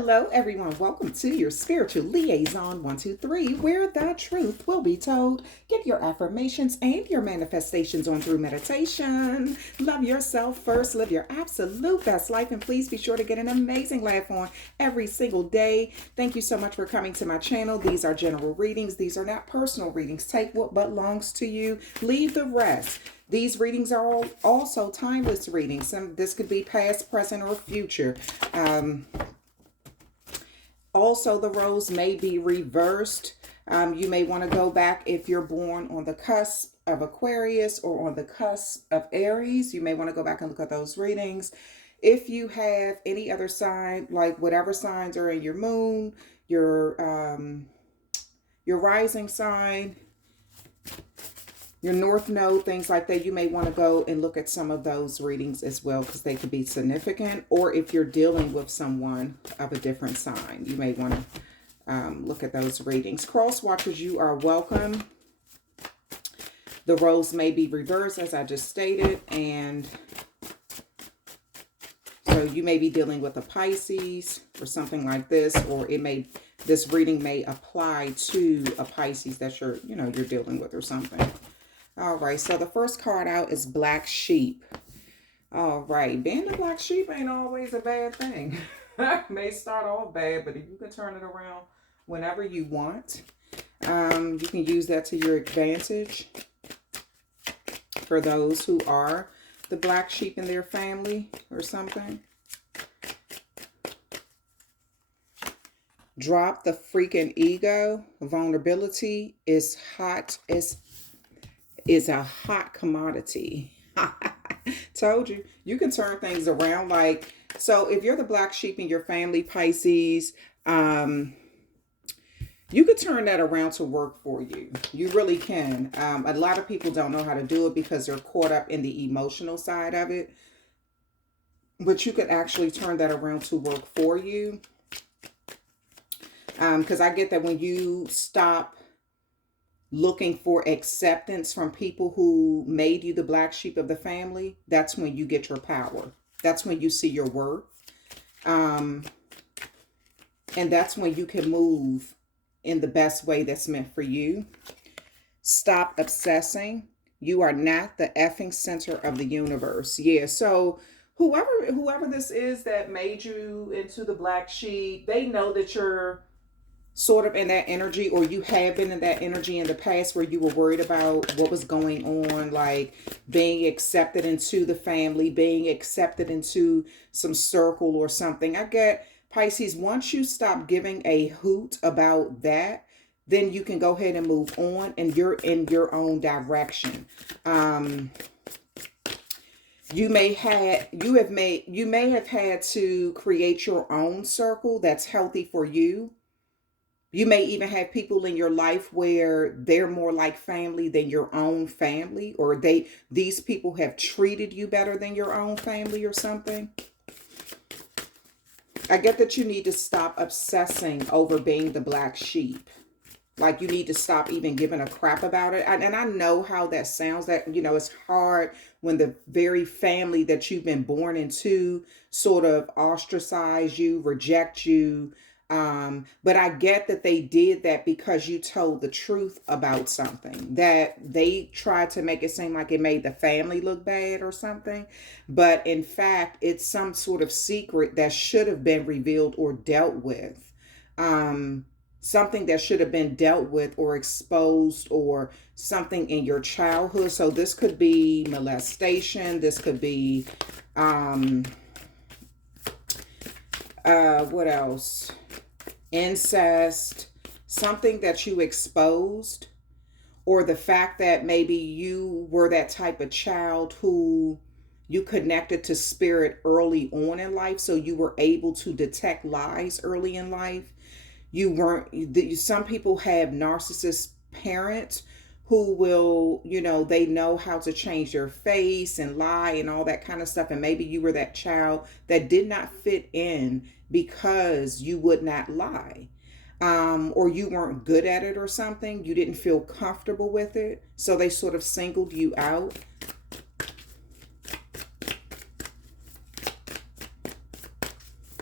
Hello, everyone. Welcome to your Spiritual Liaison 123, where the truth will be told. Get your affirmations and your manifestations on through meditation. Love yourself first. Live your absolute best life. And please be sure to get an amazing laugh on every single day. Thank you so much for coming to my channel. These are general readings. These are not personal readings. Take what belongs to you. Leave the rest. These readings are also timeless readings. This could be past, present, or future. Also, the roles may be reversed. You may want to go back if you're born on the cusp of Aquarius or on the cusp of Aries. You may want to go back and look at those readings. If you have any other sign, like whatever signs are in your moon, your rising sign, your north node, things like that, you may want to go and look at some of those readings as well, because they could be significant. Or if you're dealing with someone of a different sign, you may want to look at those readings. Cross watchers, you are welcome. The roles may be reversed, as I just stated, and so you may be dealing with a Pisces or something like this, or this reading may apply to a Pisces that you're dealing with or something. All right, so the first card out is Black Sheep. All right, being the black sheep ain't always a bad thing. May start off bad, but if you can turn it around whenever you want, you can use that to your advantage. For those who are the black sheep in their family or something. Drop the freaking ego. Vulnerability is hot. Is a hot commodity. Told you. You can turn things around. Like, so if you're the black sheep in your family, Pisces, you could turn that around to work for you. You really can. A lot of people don't know how to do it because they're caught up in the emotional side of it. But you could actually turn that around to work for you. Because I get that when you stop looking for acceptance from people who made you the black sheep of the family, that's when you get your power. That's when you see your worth. And that's when you can move in the best way that's meant for you. Stop obsessing. You are not the effing center of the universe. Yeah, so whoever this is that made you into the black sheep, they know that you're sort of in that energy, or you have been in that energy in the past where you were worried about what was going on, like being accepted into the family, being accepted into some circle or something. I get, Pisces, once you stop giving a hoot about that, then you can go ahead and move on, and you're in your own direction. You may have had to create your own circle that's healthy for you. You may even have people in your life where they're more like family than your own family, or these people have treated you better than your own family or something. I get that you need to stop obsessing over being the black sheep. Like, you need to stop even giving a crap about it. And I know how that sounds, that, it's hard when the very family that you've been born into sort of ostracize you, reject you. But I get that they did that because you told the truth about something, that they tried to make it seem like it made the family look bad or something. But in fact, it's some sort of secret that should have been revealed or dealt with. Something that should have been dealt with or exposed, or something in your childhood. So this could be molestation. This could be, what else? Incest, something that you exposed, or the fact that maybe you were that type of child who you connected to spirit early on in life, so you were able to detect lies early in life. Some people have narcissist parents who will, they know how to change their face and lie and all that kind of stuff. And maybe you were that child that did not fit in because you would not lie. Or you weren't good at it or something. You didn't feel comfortable with it. So they sort of singled you out.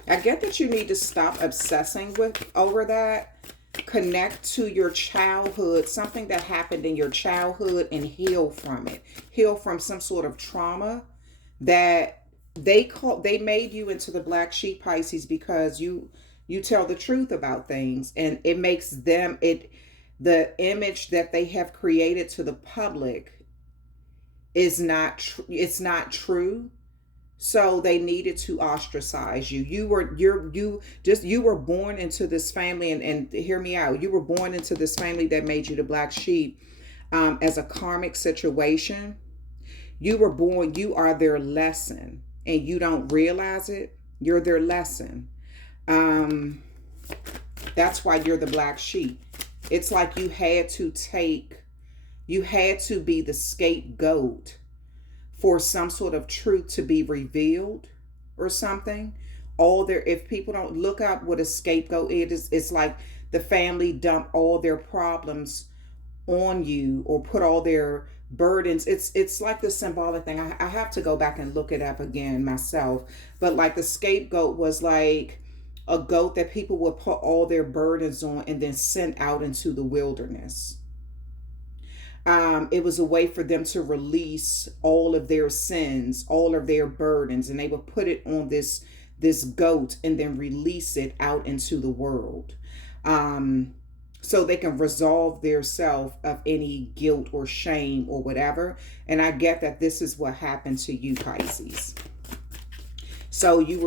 I get that you need to stop obsessing over that. Connect to your childhood, something that happened in your childhood, and heal from it. Heal from some sort of trauma that they made you into the black sheep, Pisces, because you tell the truth about things, and it makes them the image that they have created to the public is not it's not true. So they needed to ostracize you. You were born into this family, and hear me out. You were born into this family that made you the black sheep as a karmic situation. You were born, you are their lesson, and you don't realize it. You're their lesson. That's why you're the black sheep. It's like you had to be the scapegoat for some sort of truth to be revealed or something. If people don't look up what a scapegoat is, it's like the family dump all their problems on you or put all their burdens. It's like the symbolic thing. I have to go back and look it up again myself. But like the scapegoat was like a goat that people would put all their burdens on and then send out into the wilderness. It was a way for them to release all of their sins, all of their burdens, and they would put it on this goat and then release it out into the world, so they can resolve their self of any guilt or shame or whatever. And I get that this is what happened to you, Pisces. So you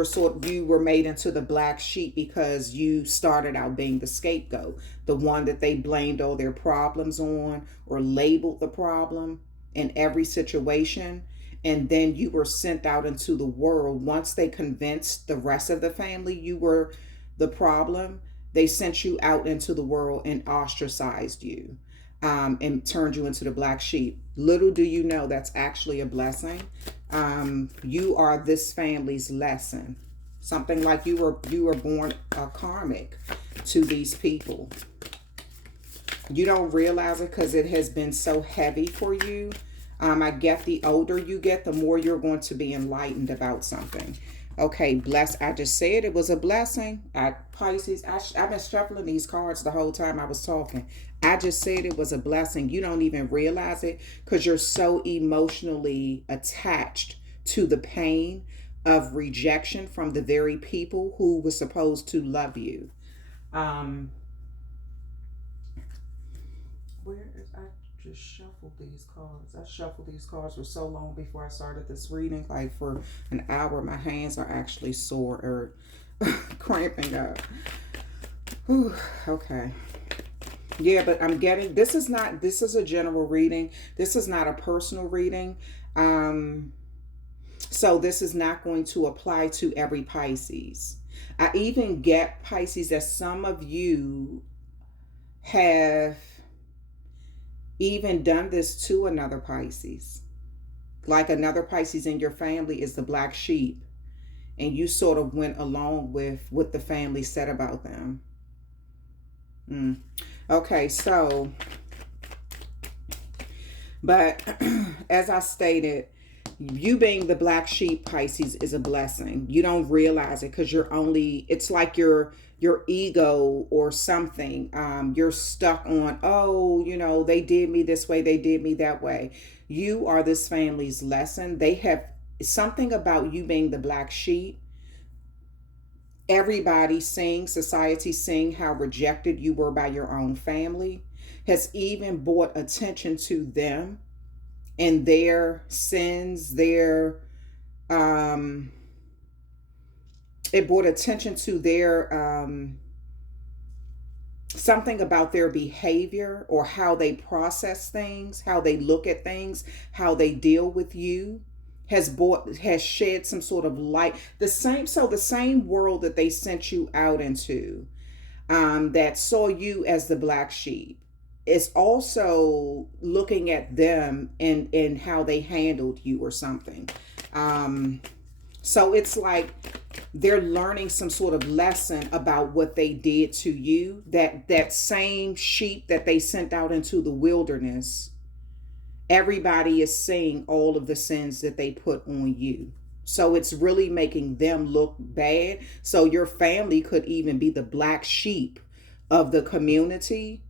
were made into the black sheep because you started out being the scapegoat, the one that they blamed all their problems on or labeled the problem in every situation. And then you were sent out into the world. Once they convinced the rest of the family you were the problem, they sent you out into the world and ostracized you, and turned you into the black sheep. Little do you know that's actually a blessing. You are this family's lesson. Something like you were born a karmic to these people. You don't realize it because it has been so heavy for you. I get the older you get, the more you're going to be enlightened about something. Okay, I just said it was a blessing. Pisces, I've been shuffling these cards the whole time I was talking. I just said it was a blessing. You don't even realize it because you're so emotionally attached to the pain of rejection from the very people who were supposed to love you. I just shuffled these cards. I shuffled these cards for so long before I started this reading. Like for an hour, my hands are actually sore or cramping up. Whew, okay. Yeah, but I'm getting, this is a general reading. This is not a personal reading. So this is not going to apply to every Pisces. I even get, Pisces, that some of you have even done this to another Pisces. Like another Pisces in your family is the black sheep, and you sort of went along with what the family said about them. Okay, so, but as I stated, you being the black sheep, Pisces, is a blessing. You don't realize it because it's like your ego or something. You're stuck on, oh, they did me this way, they did me that way. You are this family's lesson. They have something about you being the black sheep. Everybody society seeing how rejected you were by your own family has even brought attention to them and their sins, it brought attention to their, something about their behavior or how they process things, how they look at things, how they deal with you, has shed some sort of light. The same world that they sent you out into, that saw you as the black sheep, is also looking at them and how they handled you or something. So it's like they're learning some sort of lesson about what they did to you. That same sheep that they sent out into the wilderness, everybody is seeing all of the sins that they put on you. So it's really making them look bad. So your family could even be the black sheep of the community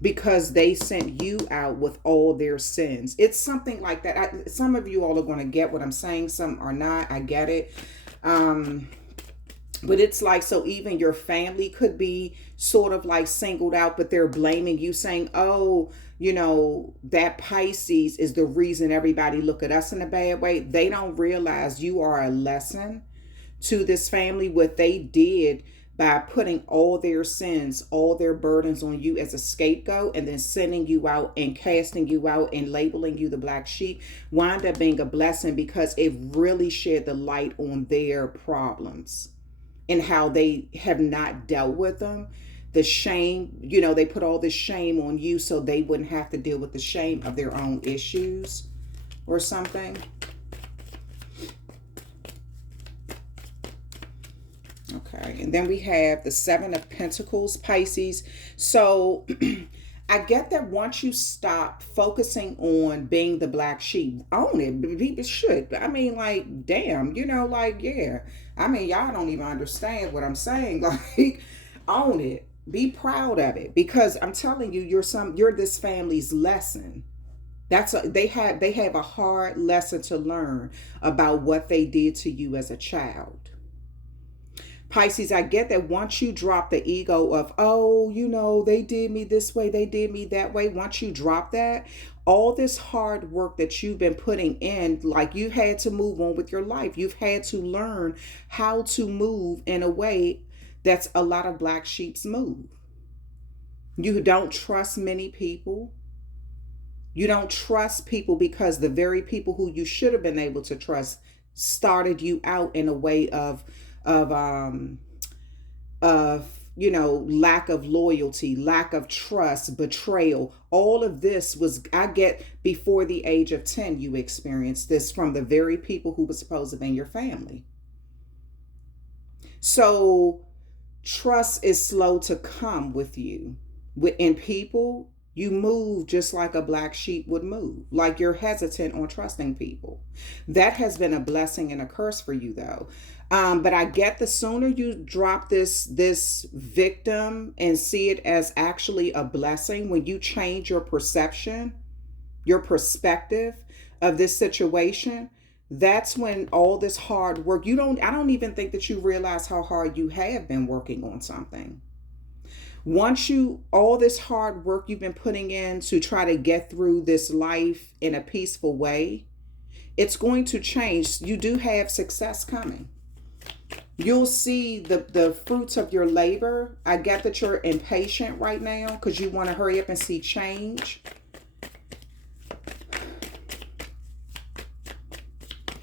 because they sent you out with all their sins. It's something like that. Some of you all are going to get what I'm saying. Some are not. I get it. But it's like, so even your family could be sort of like singled out, but they're blaming you, saying, oh, you know, that Pisces is the reason everybody look at us in a bad way. They don't realize you are a lesson to this family. What they did by putting all their sins, all their burdens on you as a scapegoat, and then sending you out and casting you out and labeling you the black sheep, wound up being a blessing because it really shed the light on their problems and how they have not dealt with them. The shame, you know, they put all this shame on you so they wouldn't have to deal with the shame of their own issues or something. Okay, and then we have the Seven of Pentacles, Pisces. So I get that once you stop focusing on being the black sheep, own it. People should. I mean, like, damn, you know, like, yeah. I mean, y'all don't even understand what I'm saying. Like, own it. Be proud of it, because I'm telling you, you're this family's lesson. They have a hard lesson to learn about what they did to you as a child. Pisces, I get that once you drop the ego of, oh, you know, they did me this way, they did me that way. Once you drop that, all this hard work that you've been putting in, like you had to move on with your life. You've had to learn how to move in a way that's a lot of black sheeps move. You don't trust many people. You don't trust people because the very people who you should have been able to trust started you out in a way of you know, lack of loyalty, lack of trust, betrayal. All of this was, I get, before the age of 10, you experienced this from the very people who were supposed to be in your family. So trust is slow to come with you. In people, you move just like a black sheep would move, like you're hesitant on trusting people. That has been a blessing and a curse for you, though. But I get the sooner you drop this victim and see it as actually a blessing, when you change your perception, your perspective of this situation, that's when all this hard work, I don't even think that you realize how hard you have been working on something. Once all this hard work you've been putting in to try to get through this life in a peaceful way, it's going to change. You do have success coming. You'll see the fruits of your labor. I get that you're impatient right now because you want to hurry up and see change.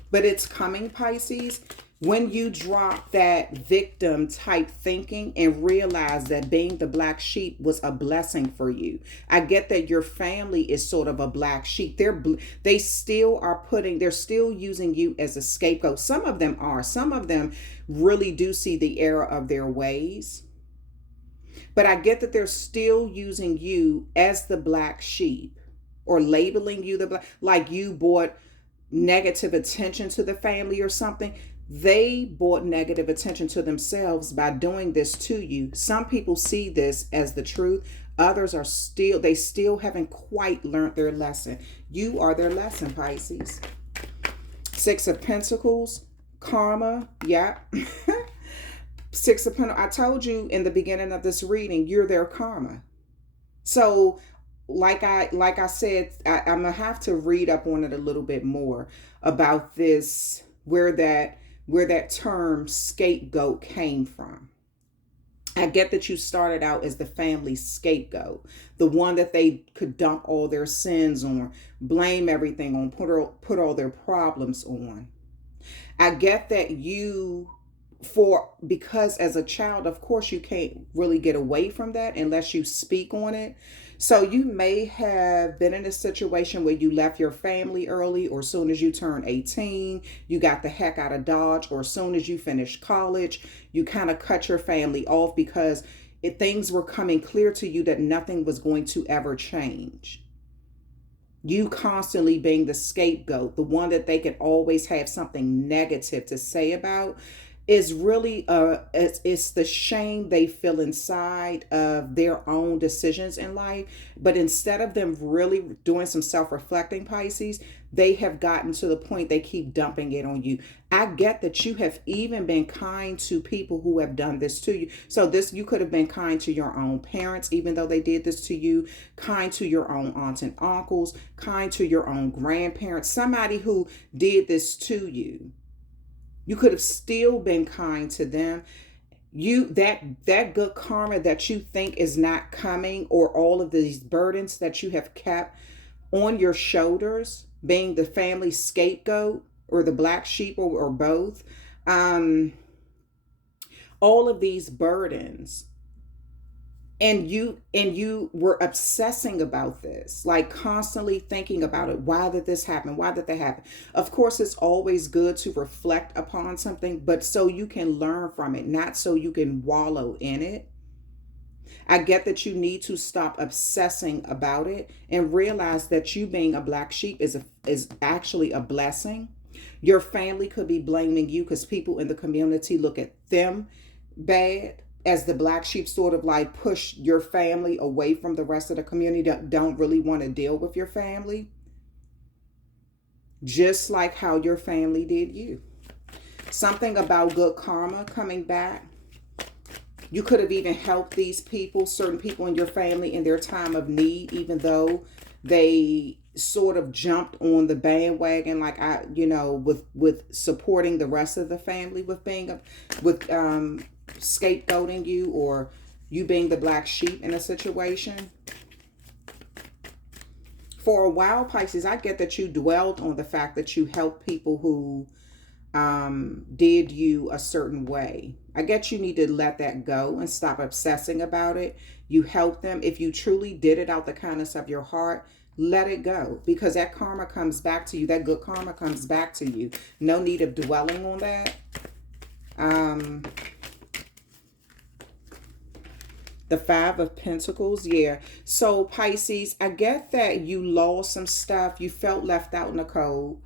But it's coming, Pisces. When you drop that victim type thinking and realize that being the black sheep was a blessing for you. I get that your family is sort of a black sheep. They're still using you as a scapegoat. Some of them are. Some of them really do see the error of their ways. But I get that they're still using you as the black sheep, or labeling you the black, like you brought negative attention to the family or something. They brought negative attention to themselves by doing this to you. Some people see this as the truth. Others they still haven't quite learned their lesson. You are their lesson, Pisces. Six of Pentacles, karma. Yeah. Six of Pentacles. I told you in the beginning of this reading, you're their karma. So like I said, I'm gonna have to read up on it a little bit more about this, where that term scapegoat came from. I get that you started out as the family scapegoat, the one that they could dump all their sins on, blame everything on, put all their problems on. I get that because as a child, of course, you can't really get away from that unless you speak on it. So you may have been in a situation where you left your family early, or as soon as you turned 18, you got the heck out of Dodge, or as soon as you finished college, you kind of cut your family off because things were coming clear to you that nothing was going to ever change. You constantly being the scapegoat, the one that they can always have something negative to say about, is really it's the shame they feel inside of their own decisions in life. But instead of them really doing some self-reflecting, Pisces, they have gotten to the point they keep dumping it on you. I get that you have even been kind to people who have done this to you. So this, you could have been kind to your own parents, even though they did this to you, kind to your own aunts and uncles, kind to your own grandparents, somebody who did this to you. You could have still been kind to them. You, that good karma that you think is not coming, or all of these burdens that you have kept on your shoulders, being the family scapegoat or the black sheep, or both, all of these burdens, and you were obsessing about this, like constantly thinking about it. Why did this happen? Why did that happen? Of course, it's always good to reflect upon something, but so you can learn from it, not so you can wallow in it. I get that you need to stop obsessing about it and realize that you being a black sheep is actually a blessing. Your family could be blaming you because people in the community look at them bad, as the black sheep sort of like push your family away from the rest of the community that don't really want to deal with your family. Just like how your family did you. Something about good karma coming back. You could have even helped these people, certain people in your family, in their time of need, even though they sort of jumped on the bandwagon, like with supporting the rest of the family, with being scapegoating you, or you being the black sheep in a situation. For a while, Pisces, I get that you dwelled on the fact that you helped people who did you a certain way. I get you need to let that go and stop obsessing about it. You helped them. If you truly did it out the kindness of your heart, let it go, because that karma comes back to you. That good karma comes back to you. No need of dwelling on that. The Five of Pentacles, yeah. So Pisces, I get that you lost some stuff. You felt left out in the cold.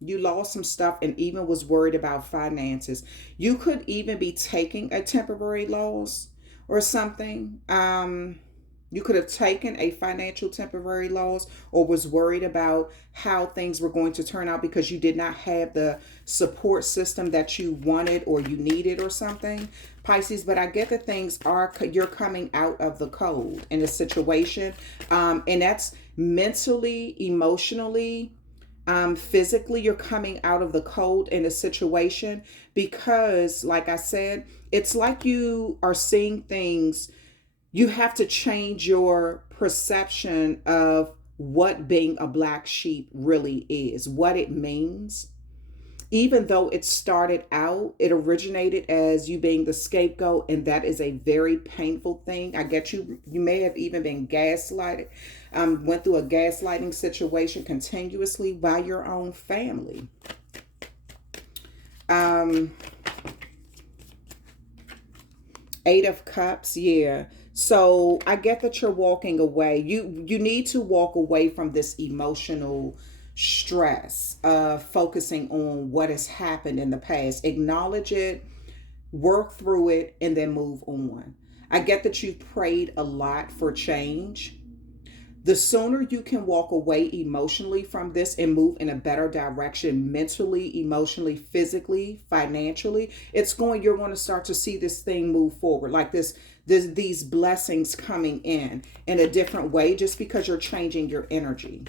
You lost some stuff and even was worried about finances. You could even be taking a temporary loss or something. You could have taken a financial temporary loss, or was worried about how things were going to turn out because you did not have the support system that you wanted or you needed or something, Pisces. But I get that things are, you're coming out of the cold in a situation. And that's mentally, emotionally, physically, you're coming out of the cold in a situation, because like I said, it's like you are seeing things. You have to change your perception of what being a black sheep really is, what it means. Even though it started out, it originated as you being the scapegoat, and that is a very painful thing. I get you may have even been gaslighted, went through a gaslighting situation continuously by your own family. Eight of Cups, yeah. So I get that you're walking away. You need to walk away from this emotional stress of focusing on what has happened in the past. Acknowledge it, work through it, and then move on. I get that you've prayed a lot for change. The sooner you can walk away emotionally from this and move in a better direction, mentally, emotionally, physically, financially, you're going to start to see this thing move forward, like these blessings coming in a different way, just because you're changing your energy.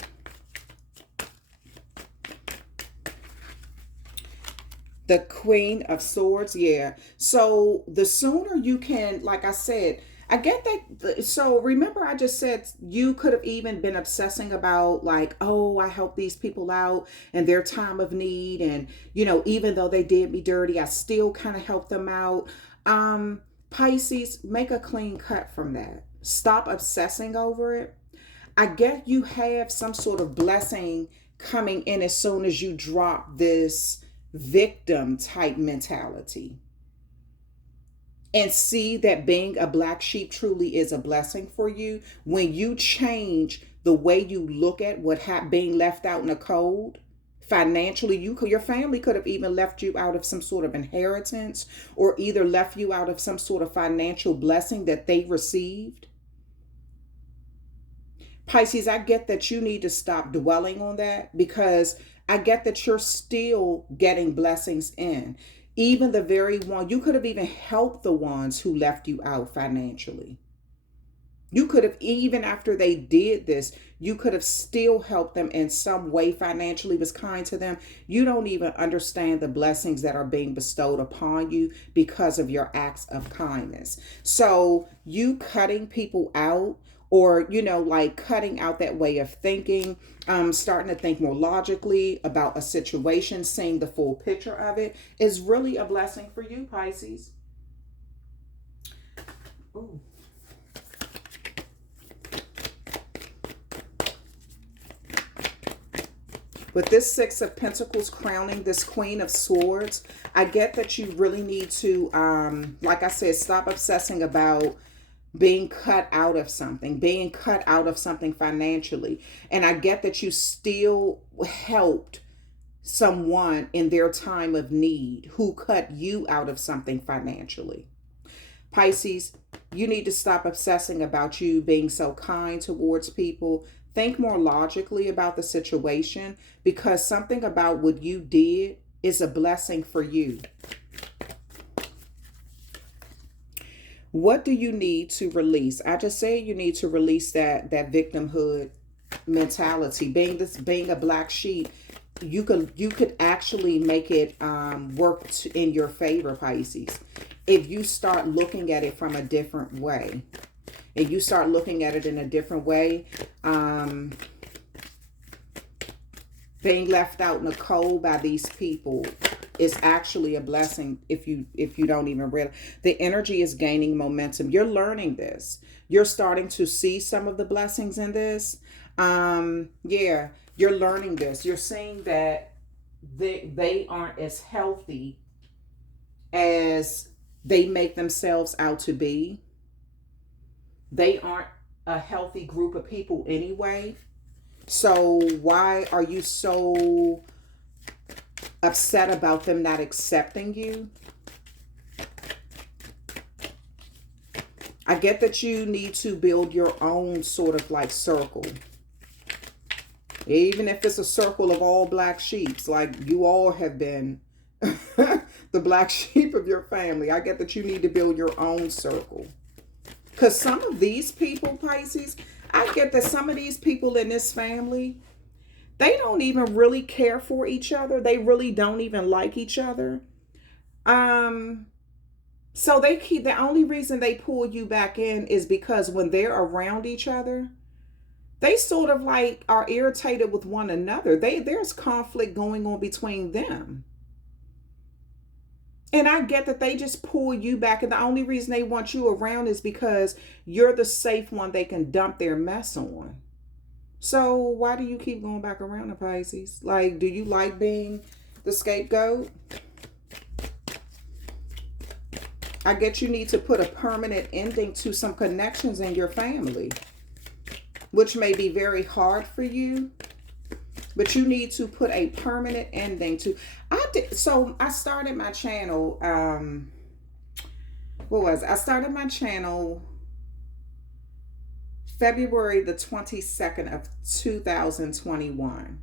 The Queen of Swords, yeah. So the sooner you can, like I said, I get that. So remember, I just said you could have even been obsessing about, like, oh, I helped these people out in their time of need. And, even though they did me dirty, I still kind of helped them out. Pisces, make a clean cut from that. Stop obsessing over it. I get you have some sort of blessing coming in as soon as you drop this victim type mentality. and see that being a black sheep truly is a blessing for you, when you change the way you look at being left out in the cold, financially, your family could have even left you out of some sort of inheritance, or either left you out of some sort of financial blessing that they received. Pisces, I get that you need to stop dwelling on that, because I get that you're still getting blessings in. Even the very one, you could have even helped the ones who left you out financially. You could have, even after they did this, you could have still helped them in some way financially, was kind to them. You don't even understand the blessings that are being bestowed upon you because of your acts of kindness. So you cutting people out, or, like cutting out that way of thinking, starting to think more logically about a situation, seeing the full picture of it, is really a blessing for you, Pisces. Ooh. With this Six of Pentacles crowning this Queen of Swords, I get that you really need to, like I said, stop obsessing about being cut out of something financially. And I get that you still helped someone in their time of need who cut you out of something financially. Pisces, you need to stop obsessing about you being so kind towards people. Think more logically about the situation, because something about what you did is a blessing for you. What do you need to release? I just say you need to release that victimhood mentality. Being a black sheep, you could actually make it work in your favor, Pisces, if you start looking at it from a different way. If you start looking at it in a different way, being left out in the cold by these people is actually a blessing if you don't even realize. The energy is gaining momentum. You're learning this. You're starting to see some of the blessings in this. Yeah, you're learning this. You're seeing that they aren't as healthy as they make themselves out to be. They aren't a healthy group of people anyway. So why are you so upset about them not accepting you? I get that you need to build your own sort of like circle. Even if it's a circle of all black sheeps, like you all have been the black sheep of your family. I get that you need to build your own circle. Because some of these people, Pisces, I get that some of these people in this family, they don't even really care for each other. They really don't even like each other. So the only reason they pull you back in is because when they're around each other, they sort of like are irritated with one another. There's conflict going on between them. And I get that they just pull you back. And the only reason they want you around is because you're the safe one they can dump their mess on. So why do you keep going back around the Pisces? Like, do you like being the scapegoat? I get you need to put a permanent ending to some connections in your family, which may be very hard for you. But you need to put a permanent ending to. So I started my channel. I started my channel February the 22nd of 2021.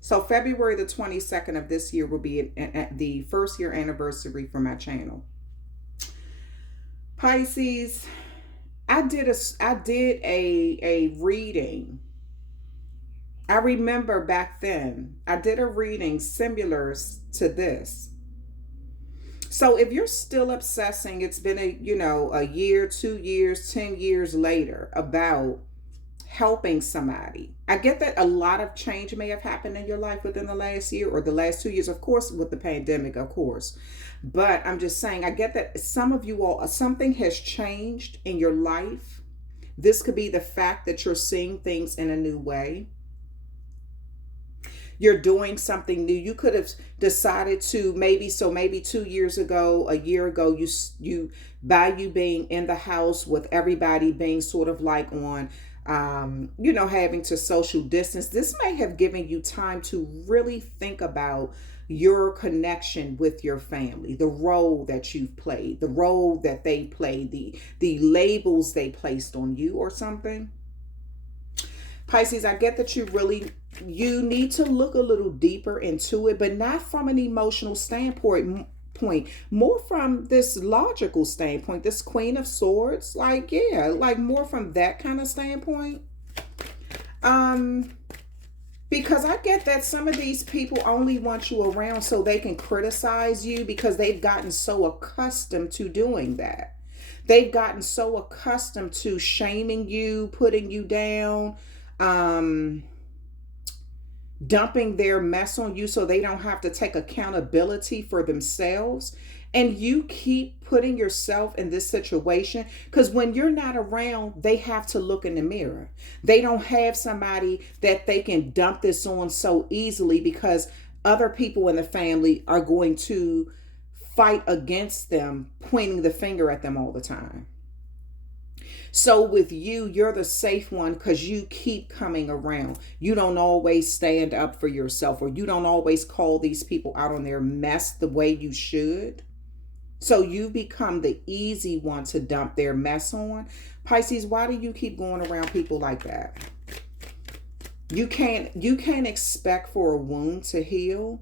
So February the 22nd of this year will be the first year anniversary for my channel. Pisces, I did a reading. I remember back then, I did a reading similar to this. So if you're still obsessing, it's been a year, 2 years, 10 years later about helping somebody. I get that a lot of change may have happened in your life within the last year or the last 2 years, of course, with the pandemic, of course. But I'm just saying, I get that some of you all, something has changed in your life. This could be the fact that you're seeing things in a new way. you're doing something new. You could have decided to maybe 2 years ago, a year ago, you by you being in the house with everybody being sort of like on having to social distance, this may have given you time to really think about your connection with your family, the role that you've played, the role that they played, the labels they placed on you or something. Pisces, I get that you need to look a little deeper into it, but not from an emotional standpoint, more from this logical standpoint, this Queen of Swords, like more from that kind of standpoint. Because I get that some of these people only want you around so they can criticize you, because they've gotten so accustomed to doing that. They've gotten so accustomed to shaming you, putting you down, dumping their mess on you so they don't have to take accountability for themselves. And you keep putting yourself in this situation because when you're not around, they have to look in the mirror. They don't have somebody that they can dump this on so easily, because other people in the family are going to fight against them, pointing the finger at them all the time. So with you, you're the safe one because you keep coming around. You don't always stand up for yourself, or you don't always call these people out on their mess the way you should. So you become the easy one to dump their mess on. Pisces, why do you keep going around people like that? You can't expect for a wound to heal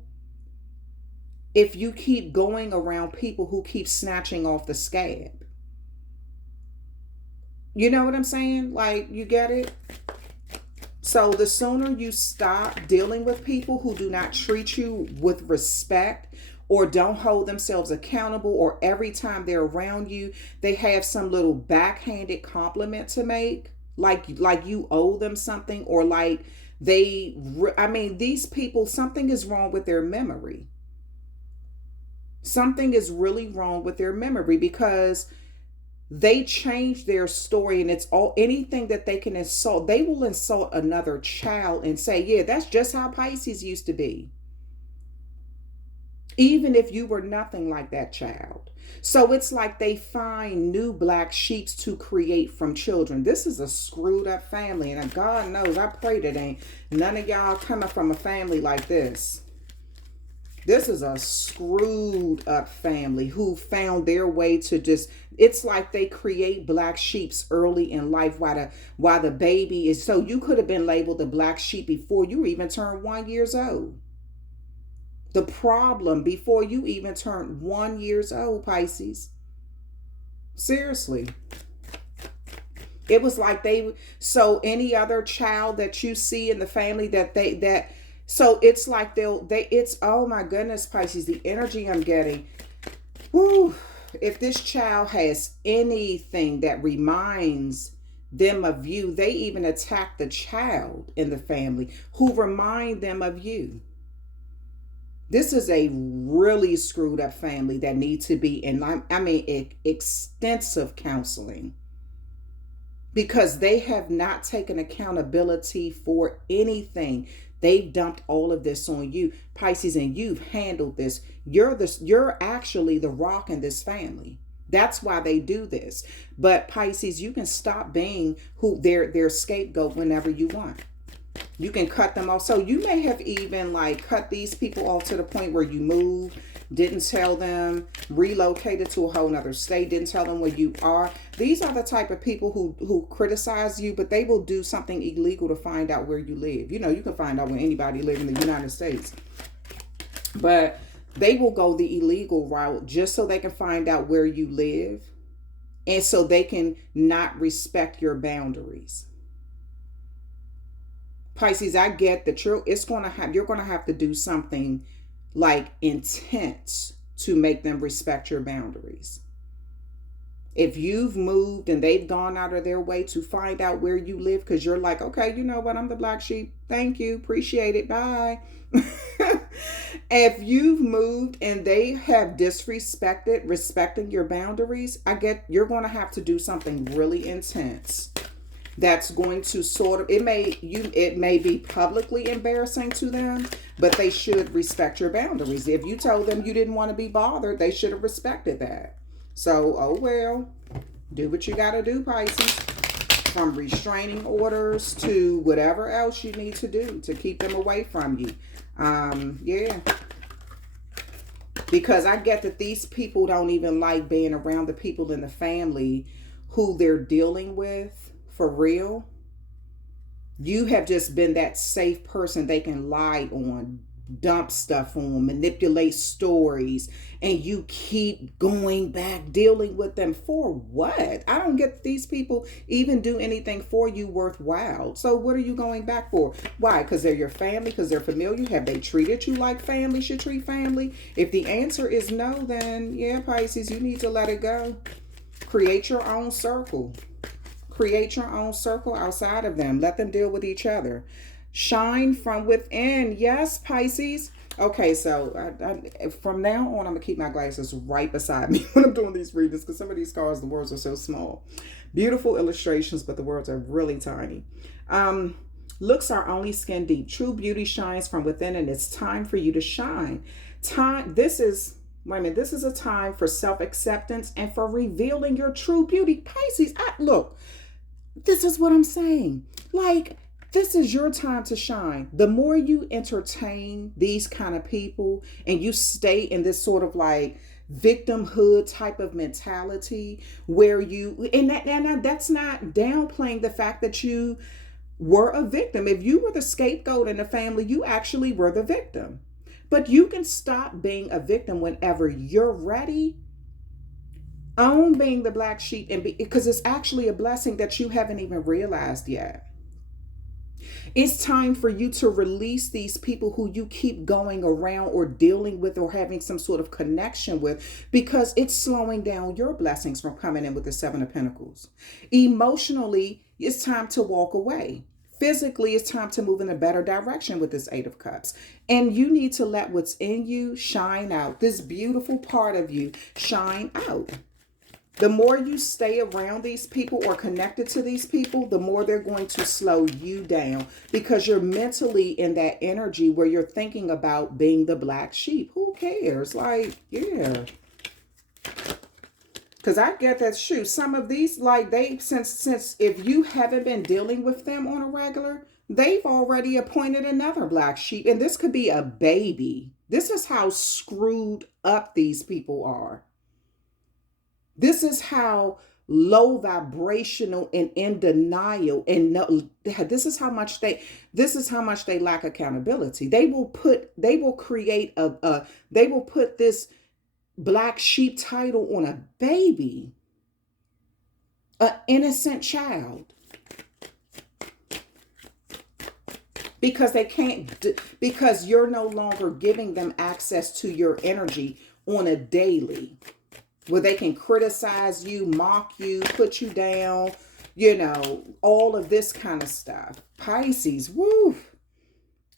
if you keep going around people who keep snatching off the scab. You know what I'm saying? Like, you get it? So the sooner you stop dealing with people who do not treat you with respect, or don't hold themselves accountable, or every time they're around you, they have some little backhanded compliment to make, like you owe them something, or like these people, something is wrong with their memory. Something is really wrong with their memory, because they change their story, and it's anything that they can insult. They will insult another child and say, yeah, that's just how Pisces used to be, even if you were nothing like that child. So it's like they find new black sheeps to create from children. This is a screwed up family, and God knows, I pray that ain't none of y'all coming from a family like this. This is a screwed up family who found their way to just, it's like they create black sheeps early in life while the baby is, so you could have been labeled a black sheep before you even turned 1 year old. The problem before you even turned 1 year old, Pisces. Seriously. It was like so any other child that you see in the family so it's like it's, oh my goodness, Pisces, the energy I'm getting. Woo, if this child has anything that reminds them of you, they even attack the child in the family who remind them of you. This is a really screwed up family that needs to be in, extensive counseling, because they have not taken accountability for anything. They've dumped all of this on you, Pisces, and you've handled this. You're actually the rock in this family. That's why they do this. But Pisces, you can stop being their scapegoat whenever you want. You can cut them off. So you may have even cut these people off to the point where you move, didn't tell them, relocated to a whole nother state, didn't tell them where you are. These are the type of people who criticize you, but they will do something illegal to find out where you live. You can find out where anybody lives in the United States. But they will go the illegal route just so they can find out where you live, and so they can not respect your boundaries. Pisces, I get that you're going to have to do something intense to make them respect your boundaries. If you've moved and they've gone out of their way to find out where you live, because you're like, okay, you know what, I'm the black sheep. Thank you. Appreciate it. Bye. If you've moved and they have respecting your boundaries, I get you're going to have to do something really intense that's going to sort of, it may be publicly embarrassing to them, but they should respect your boundaries. If you told them you didn't want to be bothered, they should have respected that. So, oh well, do what you got to do, Pisces. From restraining orders to whatever else you need to do to keep them away from you. Yeah. Because I get that these people don't even like being around the people in the family who they're dealing with for real. You have just been that safe person they can lie on, dump stuff on, manipulate stories, and you keep going back dealing with them for what? I don't get these people even do anything for you worthwhile. So what are you going back for? Why? Because they're your family, because they're familiar. Have they treated you like family should treat family? If the answer is no, then yeah, Pisces, you need to let it go. Create your own circle. Create your own circle outside of them. Let them deal with each other. Shine from within. Yes, Pisces. Okay, so from now on, I'm going to keep my glasses right beside me when I'm doing these readings because some of these cards, the words are so small. Beautiful illustrations, but the words are really tiny. Looks are only skin deep. True beauty shines from within, and it's time for you to shine. This is a time for self-acceptance and for revealing your true beauty. Pisces, look, this is what I'm saying. Like, this is your time to shine. The more you entertain these kind of people and you stay in this sort of like victimhood type of mentality where that's not downplaying the fact that you were a victim. If you were the scapegoat in the family, you actually were the victim. But you can stop being a victim whenever you're ready. Own being the black sheep, because it's actually a blessing that you haven't even realized yet. It's time for you to release these people who you keep going around or dealing with or having some sort of connection with, because it's slowing down your blessings from coming in with the Seven of Pentacles. Emotionally, it's time to walk away. Physically, it's time to move in a better direction with this Eight of Cups. And you need to let what's in you shine out. This beautiful part of you shine out. The more you stay around these people or connected to these people, the more they're going to slow you down because you're mentally in that energy where you're thinking about being the black sheep. Who cares? Like, yeah. Because I get that, shoot, some of these, like since if you haven't been dealing with them on a regular, they've already appointed another black sheep. And this could be a baby. This is how screwed up these people are. This is how low vibrational and in denial, and this is how much they lack accountability. They will put this black sheep title on a baby, an innocent child, because because you're no longer giving them access to your energy on a daily, where they can criticize you, mock you, put you down, all of this kind of stuff. Pisces, woo.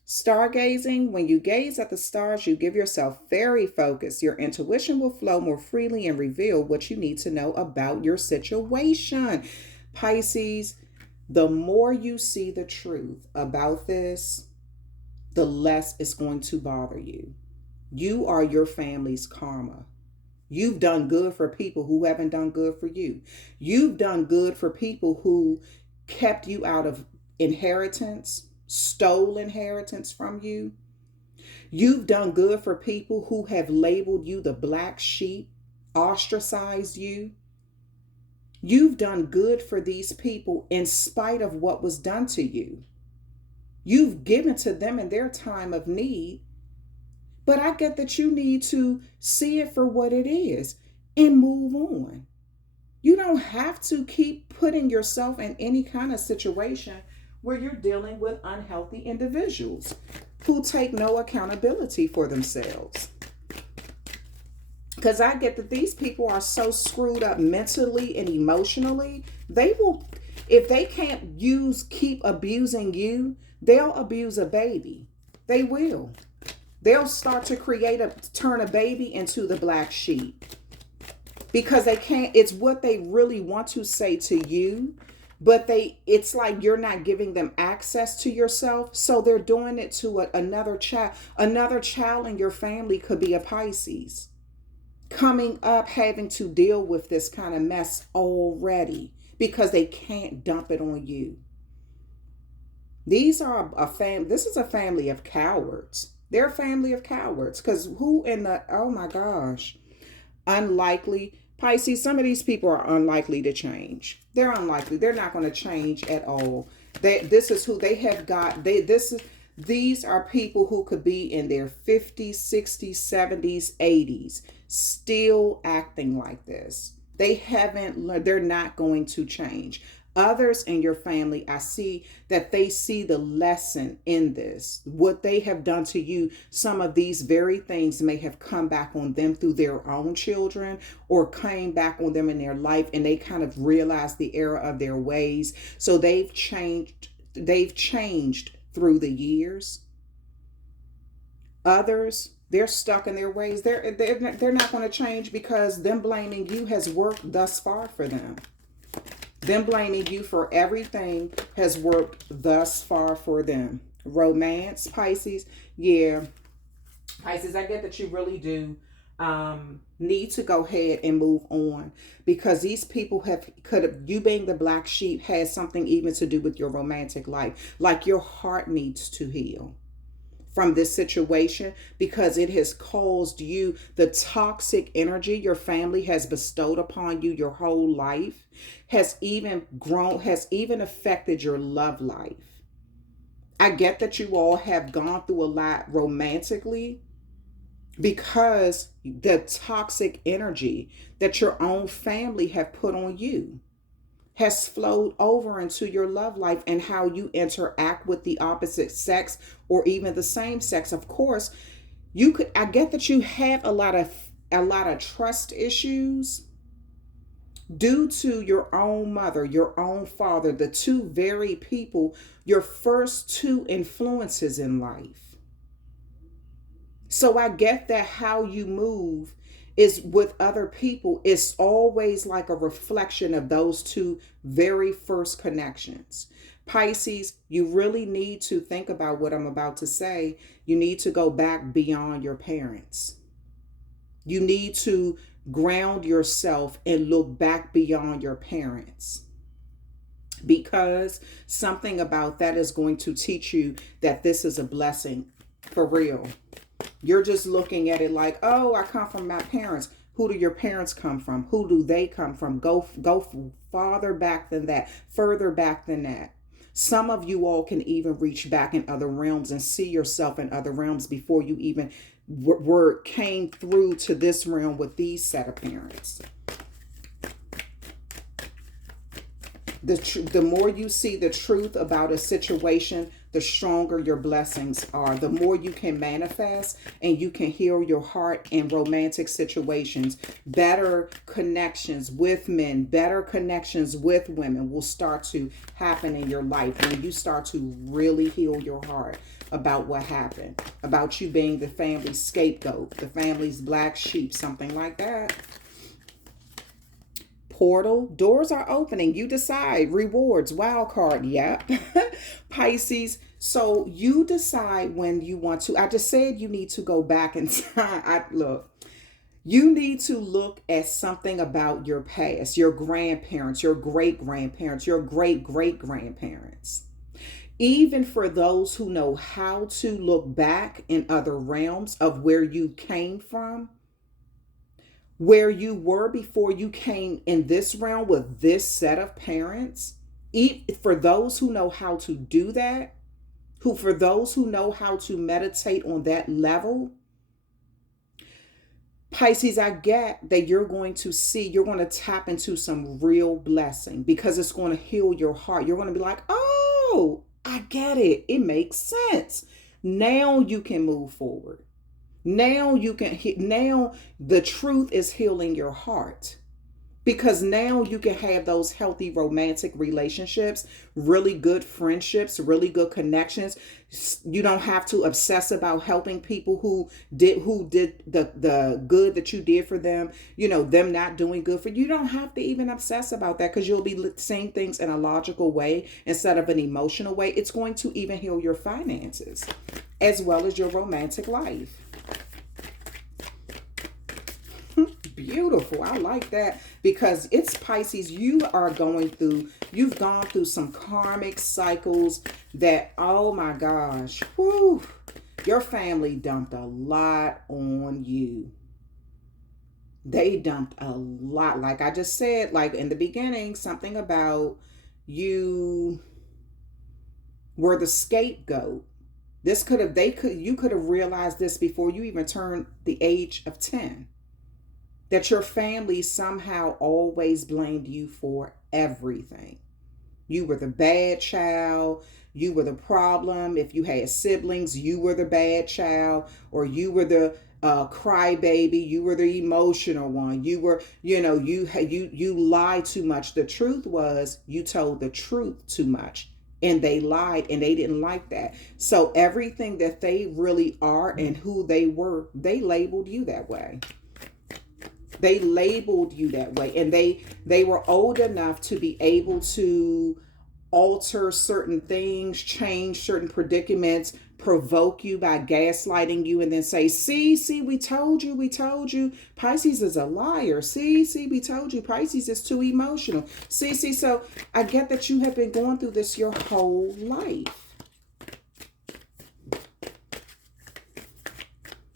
Stargazing, when you gaze at the stars, you give yourself very focused. Your intuition will flow more freely and reveal what you need to know about your situation. Pisces, the more you see the truth about this, the less it's going to bother you. You are your family's karma. You've done good for people who haven't done good for you. You've done good for people who kept you out of inheritance, stole inheritance from you. You've done good for people who have labeled you the black sheep, ostracized you. You've done good for these people in spite of what was done to you. You've given to them in their time of need. But I get that you need to see it for what it is and move on. You don't have to keep putting yourself in any kind of situation where you're dealing with unhealthy individuals who take no accountability for themselves. Because I get that these people are so screwed up mentally and emotionally, they will, if they can't keep abusing you, they'll abuse a baby. They will. They'll start to turn a baby into the black sheep because they can't. It's what they really want to say to you, but it's like you're not giving them access to yourself. So they're doing it to another child. Another child in your family could be a Pisces, coming up having to deal with this kind of mess already because they can't dump it on you. These are this is a family of cowards. They're a family of cowards, because who in the, oh my gosh, unlikely. Pisces, some of these people are unlikely to change. They're unlikely. They're not going to change at all. This is who they have got. These are people who could be in their 50s, 60s, 70s, 80s, still acting like this. They haven't learned. They're not going to change. Others in your family, I see that they see the lesson in this. What they have done to you, some of these very things may have come back on them through their own children, or came back on them in their life, and they kind of realized the error of their ways. So they've changed through the years. Others, they're stuck in their ways. They're not going to change because them blaming you has worked thus far for them. Them blaming you for everything has worked thus far for them. Romance, Pisces. Yeah. Pisces, I get that you really do need to go ahead and move on, because these people you being the black sheep has something even to do with your romantic life. Like your heart needs to heal from this situation, because it has caused you, the toxic energy your family has bestowed upon you your whole life has even affected your love life. I get that you all have gone through a lot romantically, because the toxic energy that your own family have put on you has flowed over into your love life and how you interact with the opposite sex or even the same sex. Of course, I get that you have a lot of trust issues due to your own mother, your own father, the two very people, your first two influences in life. So I get that how you move is with other people, it's always like a reflection of those two very first connections. Pisces, you really need to think about what I'm about to say. You need to go back beyond your parents. You need to ground yourself and look back beyond your parents, because something about that is going to teach you that this is a blessing for real. You're just looking at it like, oh, I come from my parents. Who do your parents come from? Who do they come from? Go farther back than that, further back than that. Some of you all can even reach back in other realms and see yourself in other realms before you even came through to this realm with these set of parents. The more you see the truth about a situation, the stronger your blessings are. The more you can manifest and you can heal your heart in romantic situations. Better connections with men, better connections with women will start to happen in your life when you start to really heal your heart about what happened, about you being the family's scapegoat, the family's black sheep, something like that. Portal, doors are opening. You decide. Rewards, wild card. Yep. Pisces. So you decide when you want to. I just said you need to go back in time. You need to look at something about your past, your grandparents, your great-grandparents, your great-great-grandparents. Even for those who know how to look back in other realms of where you came from, where you were before you came in this realm with this set of parents. For those who know how to do that, for those who know how to meditate on that level, Pisces, I get that you're going to tap into some real blessing, because it's going to heal your heart. You're going to be like, oh, I get it. It makes sense. Now you can move forward. Now the truth is healing your heart, Because now you can have those healthy romantic relationships, really good friendships, really good connections. You don't have to obsess about helping people who did the good that you did for them, them not doing good for you. You don't have to even obsess about that, because you'll be seeing things in a logical way instead of an emotional way. It's going to even heal your finances as well as your romantic life. Beautiful. I like that, because it's Pisces. You've gone through some karmic cycles that, oh my gosh, whew, your family dumped a lot on you. They dumped a lot. Like I just said, like in the beginning, something about you were the scapegoat. You could have realized this before you even turned the age of 10. That your family somehow always blamed you for everything. You were the bad child. You were the problem. If you had siblings, you were the bad child, or you were the crybaby. You were the emotional one. You were, you lied too much. The truth was you told the truth too much, and they lied, and they didn't like that. So everything that they really are and who they were, they labeled you that way. They labeled you that way, and they were old enough to be able to alter certain things, change certain predicaments, provoke you by gaslighting you, and then say, see, we told you, Pisces is a liar. See, we told you, Pisces is too emotional. See, so I get that you have been going through this your whole life.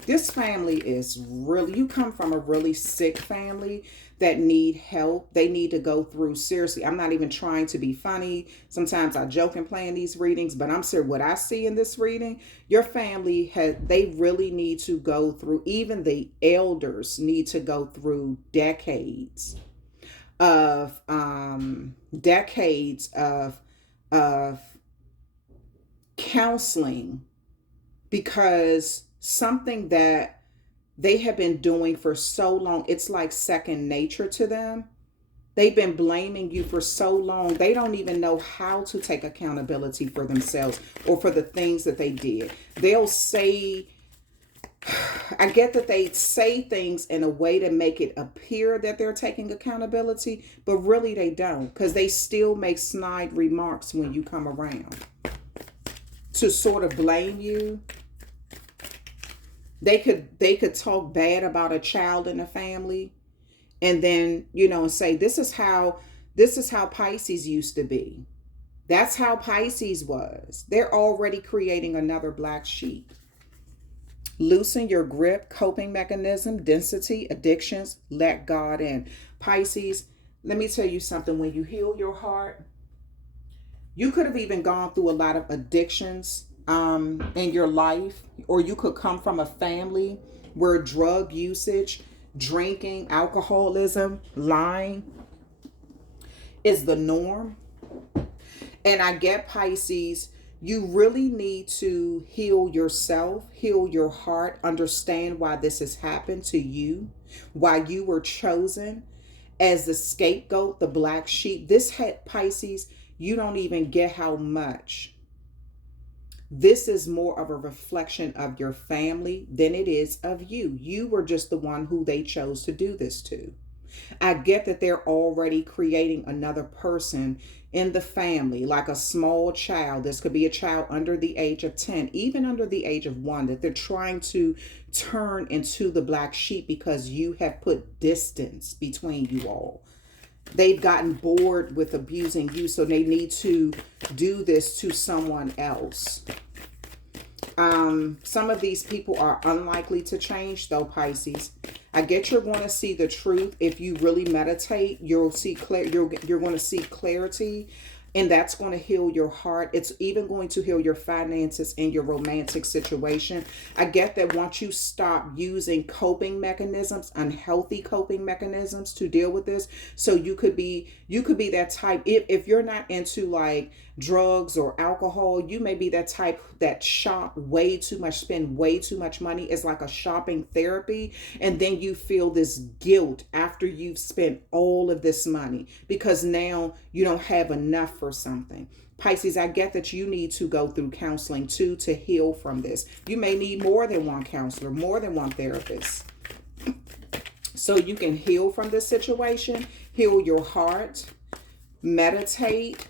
This family is really, you come from a really sick family that need help. They need to go through, seriously, I'm not even trying to be funny. Sometimes I joke and play in these readings, but I'm serious. What I see in this reading, your family they really need to go through, even the elders need to go through decades of counseling, because something that they have been doing for so long, it's like second nature to them. They've been blaming you for so long. They don't even know how to take accountability for themselves or for the things that they did. They'll say, I get that they say things in a way to make it appear that they're taking accountability, but really they don't, because they still make snide remarks when you come around to sort of blame you. They could talk bad about a child in a family, and then, and say, this is how Pisces used to be. That's how Pisces was. They're already creating another black sheep. Loosen your grip, coping mechanism, density, addictions, let God in. Pisces, let me tell you something. When you heal your heart, you could have even gone through a lot of addictions in your life, or you could come from a family where drug usage, drinking, alcoholism, lying is the norm. And I get, Pisces, you really need to heal yourself, heal your heart, understand why this has happened to you, why you were chosen as the scapegoat, the black sheep. Pisces, you don't even get how much this is more of a reflection of your family than it is of you. You were just the one who they chose to do this to. I get that they're already creating another person in the family, like a small child. This could be a child under the age of 10, even under the age of 1, that they're trying to turn into the black sheep because you have put distance between you all. They've gotten bored with abusing you, so they need to do this to someone else. Some of these people are unlikely to change, though, Pisces. I get you're going to see the truth. If you really meditate, you'll see you're going to see clarity. And that's going to heal your heart. It's even going to heal your finances and your romantic situation. I get that once you stop using coping mechanisms, unhealthy coping mechanisms to deal with this. So you could be that type. If you're not into like drugs or alcohol, you may be that type that shop way too much, spend way too much money. It's like a shopping therapy. And then you feel this guilt after you've spent all of this money because now you don't have enough for something. Pisces, I get that you need to go through counseling too to heal from this. You may need more than one counselor, more than one therapist. So you can heal from this situation, heal your heart, meditate,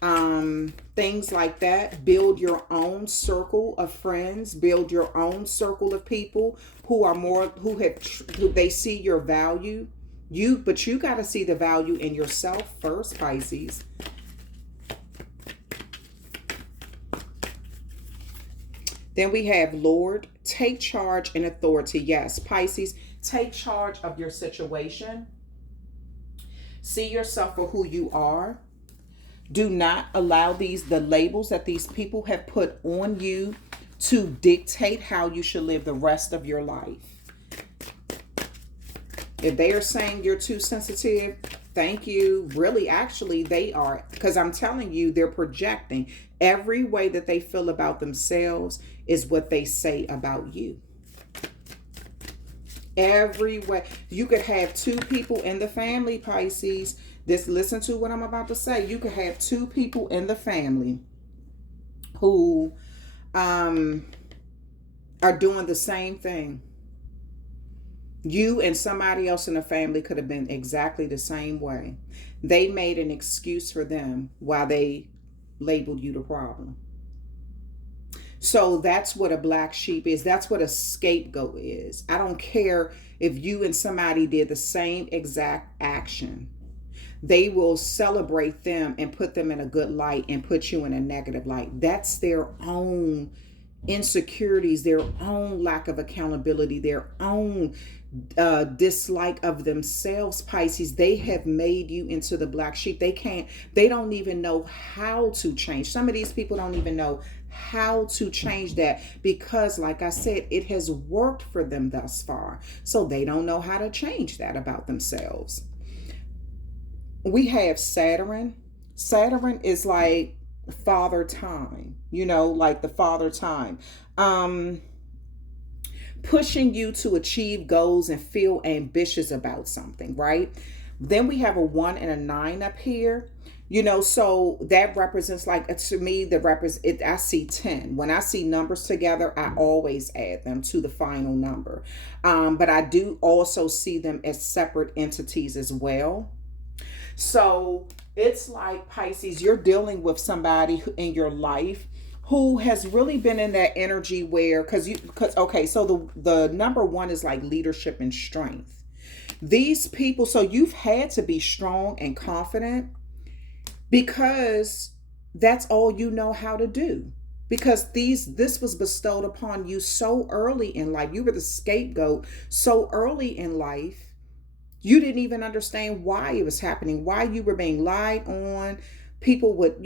things like that. Build your own circle of friends, build your own circle of people who they see your value. But you got to see the value in yourself first, Pisces. Then we have Lord, take charge and authority. Yes, Pisces, take charge of your situation. See yourself for who you are. Do not allow the labels that these people have put on you to dictate how you should live the rest of your life. If they are saying you're too sensitive, thank you. Really, actually, they are. Because I'm telling you, they're projecting. Every way that they feel about themselves is what they say about you. Every way. You could have two people in the family, Pisces. Listen to what I'm about to say. You could have two people in the family who are doing the same thing. You and somebody else in the family could have been exactly the same way. They made an excuse for them while they labeled you the problem. So that's what a black sheep is. That's what a scapegoat is. I don't care if you and somebody did the same exact action. They will celebrate them and put them in a good light and put you in a negative light. That's their own insecurities, their own lack of accountability, their own dislike of themselves, Pisces. They have made you into the black sheep. They don't even know how to change. Some of these people don't even know how to change that because, like I said, it has worked for them thus far. So they don't know how to change that about themselves. We have Saturn. Saturn is like father time, like the father time. Pushing you to achieve goals and feel ambitious about something, right? Then we have a 1 and a 9 up here. So that represents, like, to me, I see 10. When I see numbers together, I always add them to the final number. But I do also see them as separate entities as well. So it's like, Pisces, you're dealing with somebody in your life who has really been in that energy where, so the number 1 is like leadership and strength. These people, so you've had to be strong and confident because that's all you know how to do. Because this was bestowed upon you so early in life. You were the scapegoat so early in life. You didn't even understand why it was happening, why you were being lied on. People would,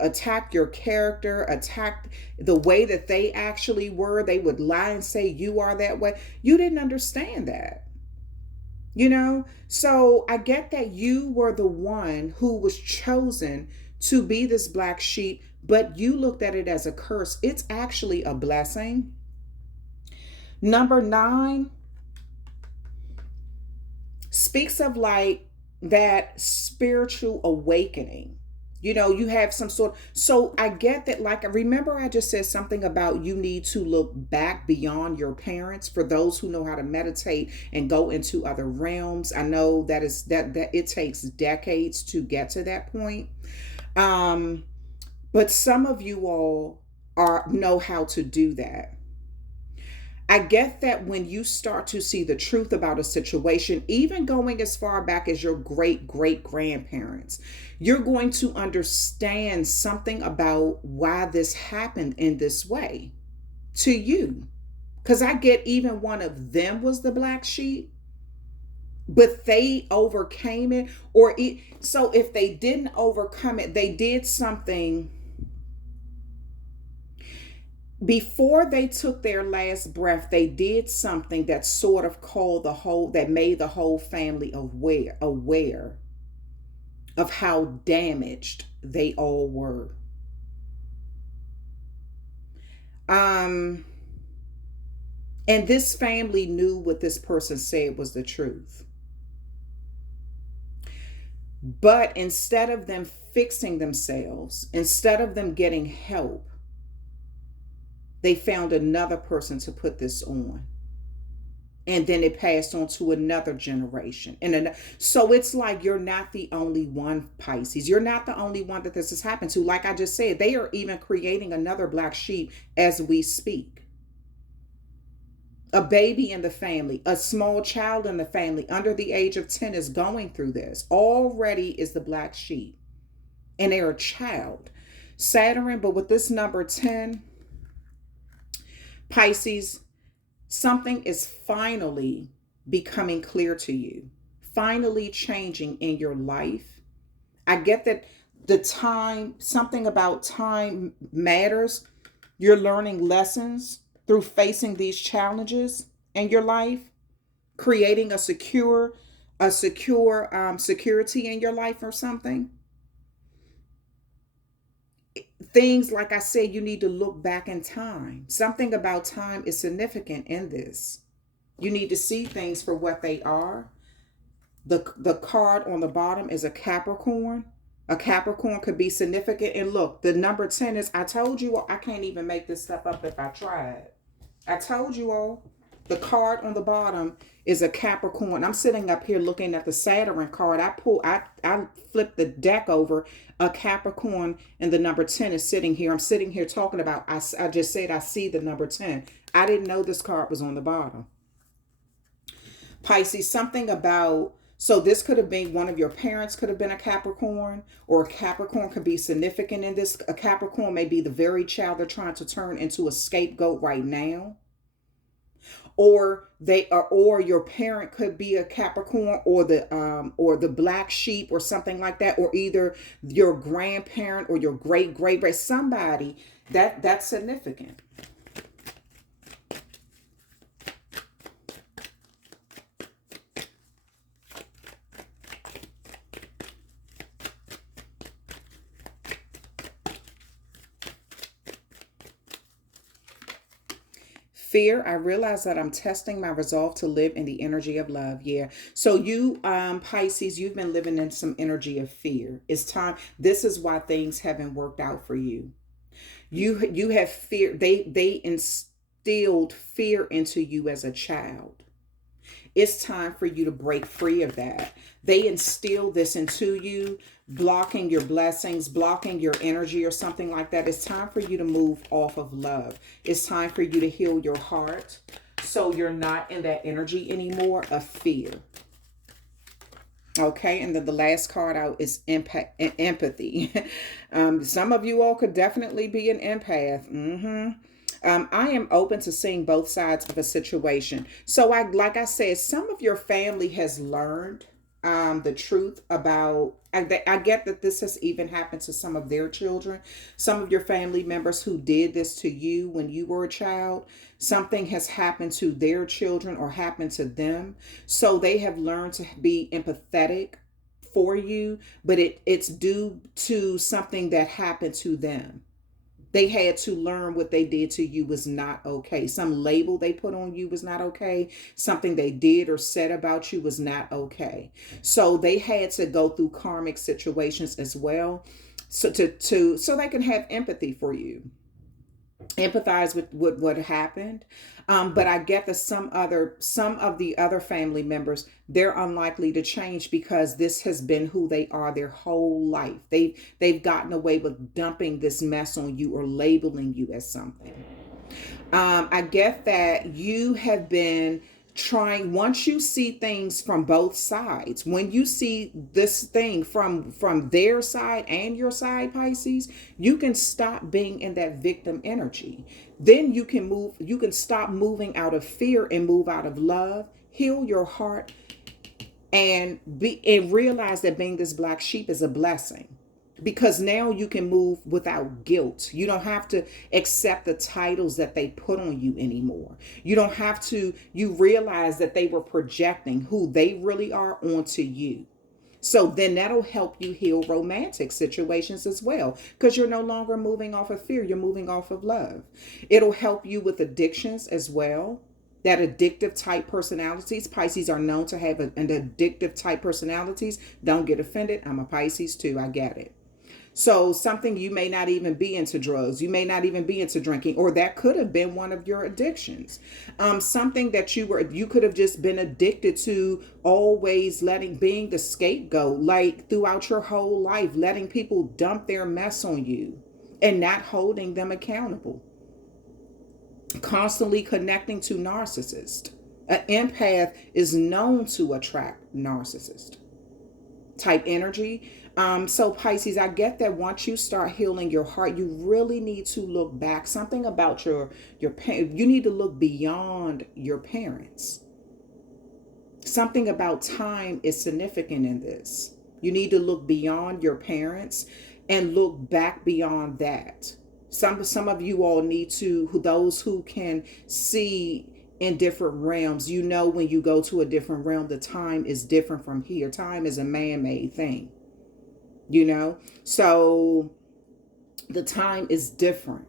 attack your character, attack the way that they actually were. They would lie and say you are that way. You didn't understand that, So I get that you were the one who was chosen to be this black sheep, but you looked at it as a curse. It's actually a blessing. Number 9 speaks of like that spiritual awakening. You have some sort. So I get that, like, remember I just said something about you need to look back beyond your parents for those who know how to meditate and go into other realms. I know that it takes decades to get to that point. But some of you all know how to do that. I get that when you start to see the truth about a situation, even going as far back as your great-great-grandparents, you're going to understand something about why this happened in this way to you. Because I get even one of them was the black sheep. but they overcame it. So if they didn't overcome it, they did something before they took their last breath. They did something that sort of that made the whole family aware of how damaged they all were. And this family knew what this person said was the truth. But instead of them fixing themselves, instead of them getting help, they found another person to put this on. And then it passed on to another generation. So it's like you're not the only one, Pisces. You're not the only one that this has happened to. Like I just said, they are even creating another black sheep as we speak. A baby in the family, a small child in the family under the age of 10 is going through this. Already is the black sheep. And they're a child. Saturn, but with this number 10, Pisces, something is finally becoming clear to you, finally changing in your life. I get that something about time matters. You're learning lessons through facing these challenges in your life, creating a security in your life or something. Things, like I said, you need to look back in time. Something about time is significant in this. You need to see things for what they are. The card on the bottom is a Capricorn. A Capricorn could be significant. And look, the number 10 is, I told you all, I can't even make this stuff up if I tried. I told you all, the card on the bottom is a Capricorn. I'm sitting up here looking at the Saturn card. I flipped the deck over. A Capricorn and the number 10 is sitting here. I'm sitting here talking about, I just said I see the number 10. I didn't know this card was on the bottom. Pisces, something about, so this could have been one of your parents could have been a Capricorn, or a Capricorn could be significant in this. A Capricorn may be the very child they're trying to turn into a scapegoat right now. Or your parent could be a Capricorn, or the black sheep or something like that, or either your grandparent or your great somebody that's significant. Fear, I realize that I'm testing my resolve to live in the energy of love. Yeah. So you, Pisces, you've been living in some energy of fear. It's time. This is why things haven't worked out for you. You have fear. They instilled fear into you as a child. It's time for you to break free of that. They instill this into you, blocking your blessings, blocking your energy or something like that. It's time for you to move off of love. It's time for you to heal your heart so you're not in that energy anymore of fear. Okay, and then the last card out is empathy. Some of you all could definitely be an empath. I am open to seeing both sides of a situation. So like I said, some of your family has learned the truth about, I get that this has even happened to some of their children. Some of your family members who did this to you when you were a child, something has happened to their children or happened to them. So they have learned to be empathetic for you, but it's due to something that happened to them. They had to learn what they did to you was not okay. Some label they put on you was not okay. Something they did or said about you was not okay. So they had to go through karmic situations as well, so they can have empathy for you. Empathize with what happened. But I get that some of the other family members, they're unlikely to change because this has been who they are their whole life. They've gotten away with dumping this mess on you or labeling you as something. I get that you have been trying, once you see things from both sides, when you see this thing from their side and your side, Pisces, you can stop being in that victim energy. Then you can stop moving out of fear and move out of love, heal your heart, and realize that being this black sheep is a blessing, because now you can move without guilt. You don't have to accept the titles that they put on you anymore. You don't have to. You realize that they were projecting who they really are onto you. So then that'll help you heal romantic situations as well, because you're no longer moving off of fear, you're moving off of love. It'll help you with addictions as well. That addictive type personalities. Pisces are known to have an addictive type personalities. Don't get offended. I'm a Pisces too. I get it. So something, you may not even be into drugs. You may not even be into drinking, or that could have been one of your addictions. Something that you could have just been addicted to, always being the scapegoat, like throughout your whole life, letting people dump their mess on you and not holding them accountable. Constantly connecting to narcissists. An empath is known to attract narcissist type energy. So Pisces, I get that once you start healing your heart, you really need to look back. Something about your you need to look beyond your parents. Something about time is significant in this. You need to look beyond your parents and look back beyond that. Some of you all need to, those who can see in different realms, when you go to a different realm, the time is different from here. Time is a man-made thing, so the time is different.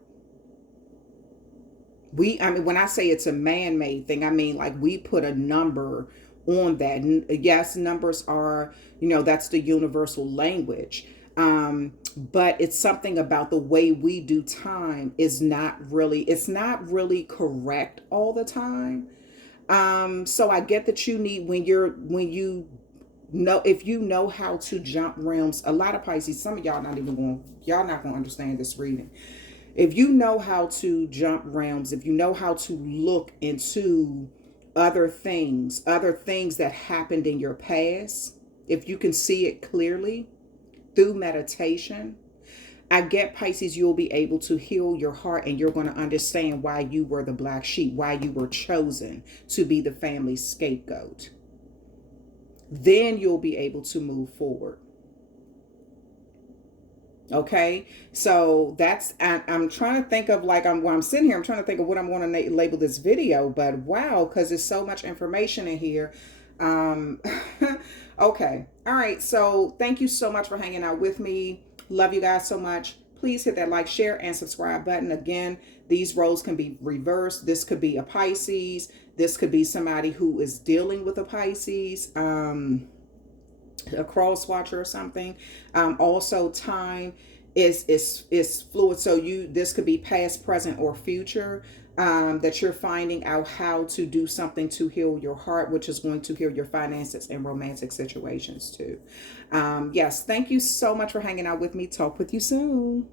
When I say it's a man-made thing, I mean like we put a number on that. Yes, numbers are, that's the universal language. But it's something about the way we do time it's not really correct all the time. So I get that you need, if you know how to jump realms. A lot of Pisces, some of y'all not going to understand this reading. If you know how to jump realms, if you know how to look into other things that happened in your past, if you can see it clearly through meditation, I get, Pisces, you'll be able to heal your heart, and you're going to understand why you were the black sheep, why you were chosen to be the family scapegoat. Then you'll be able to move forward. Okay, so I'm trying to think of, like, while I'm sitting here, I'm trying to think of what I'm going to label this video, but wow, because there's so much information in here. Okay, all right, so thank you so much for hanging out with me. Love you guys so much. Please hit that like, share, and subscribe button. Again, these roles can be reversed. This could be a Pisces. This could be somebody who is dealing with a Pisces, a cross watcher or something. Also, time is fluid. So this could be past, present, or future. That you're finding out how to do something to heal your heart, which is going to heal your finances and romantic situations too. Yes, thank you so much for hanging out with me. Talk with you soon.